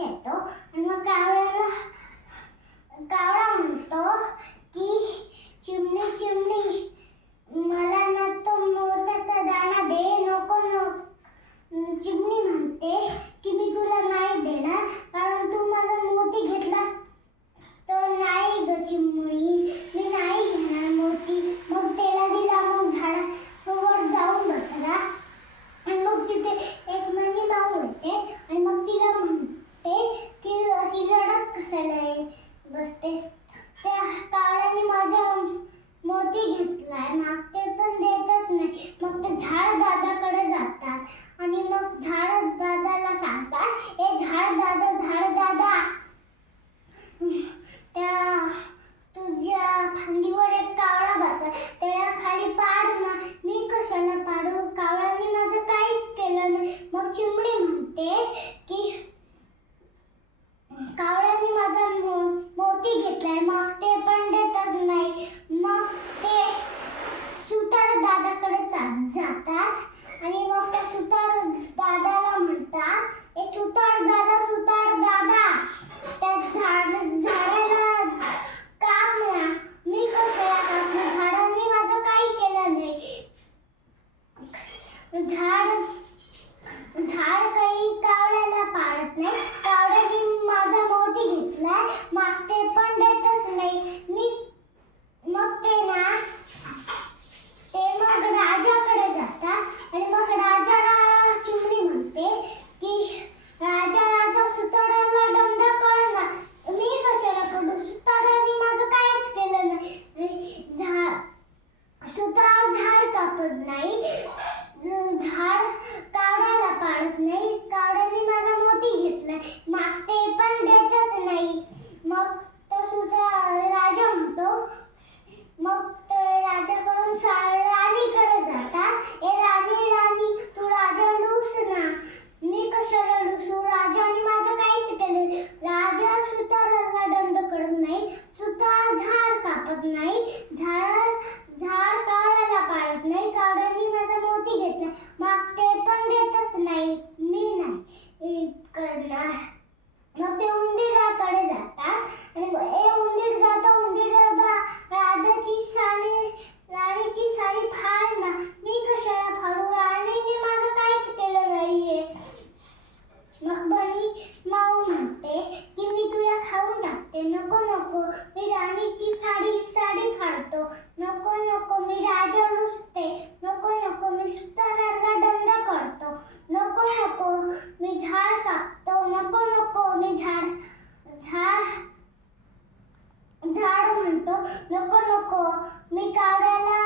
खेळतो आणि मग कावळा म्हणतो की चिमणी चिमणी मला ना तो मोत्याचा दाणा दे. नको चिमणी म्हणते की मी तुला नाही देणार कारण तू माझा मोती घेतलास. तर नाही ग चिमणी, मी नाही घेणार मोती. मग त्याला दिला. मग झाडावर जाऊन बसला आणि मग तिथे एक मणी माऊ येते आणि मग तिला म्हणते की अशी लढत कशाला बसतेस. त्या कावळ्याने माझा मोती घेतलाय, मागते पण देतच नाही. मग ते झाड दादाकडे जातात आणि मग झाड दादाला सांगतात, ए झाड दादा त्या तुझ्या फांदीवर एक कावळा बसला, त्याला खाली पाड ना. मी कशाला पाडू, कावळ्याने माझं काहीच केलं नाही. मग चिमणी म्हणते की कावळ्याने माझा मोती घेतलाय, मग ते पण देतच नाही. मग ते सुतार दादाकडे जातात आणि मग त्या सुतार दादाला म्हणतात, ए सुतार दादा त्या झाडाला काप ना. मी कशाला कापू, झाडाने माझं काही केलं नाही. झाड काही कावळ्याला पाडत नाही. कावळ्याने माझा मोती घेतलाय, मागते पण देतच नाही. मग मग राजाकडे जातात आणि मग राजाला चिमणी म्हणते की राजा सुताराला दंड कर ना. मी कशाला करू, सुताराने माझं काहीच केलं नाही. सुतार झाड कापत नाही, झाड कावळ्याला पाडत नाही. कावळ्याने माझा मोती घेतलाय, मागते पण देतच नाही. मग तो राजा म्हणतो, मग राजाकडून राणीकडे जातात, ए राणी तू राजा लूस ना. मी कशाला लुसू, राजाने माझं काहीच केलं. राजा सुताराला दंड करत नाही, सुतार झाड कापत नाही, झाड कावळ्याला पाडत नाही. कावळ्याने माझा मोती घेतला, मागते पण देतच नाही. मी नाही करणार. मग ते उंदीराकडे जातात आणि उंदीर जातो, उंदीर राणीची साडी फाड ना. मी कशाला फाडू, राणीने माझं काहीच केलं नाहीये. मग बनी माऊ म्हणते की मी तुला खाऊन टाकते. नको मी राणीची साडी फाडतो. नको मी राजा लुसते. नको मी सुताराला दंड करतो. नको मी झाड कापतो. नको मी झाड म्हणतो. नको मी कावळ्याला